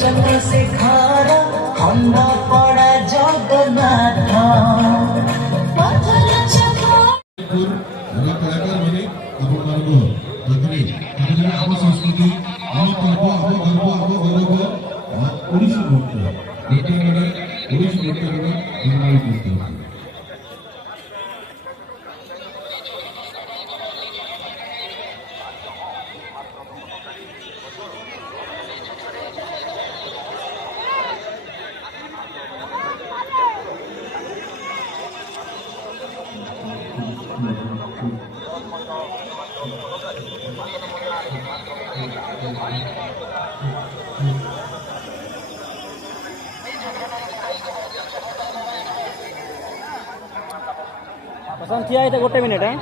चंद्रशेखर अन्नपड़ा जगन्नाथ ଆମ ସଂସ୍କୃତି ଆମ ପର୍ବ ଆମ ଗର୍ବ ଆମ ଗୌରବ ଓଡ଼ିଶୀ ନୃତ୍ୟ ବର୍ତ୍ତମାନରେ ଓଡ଼ିଶୀ ନୃତ୍ୟର ନିର୍ମାଣ କରୁଛନ୍ତି। पसंद किया है तो गोटे मिनट है।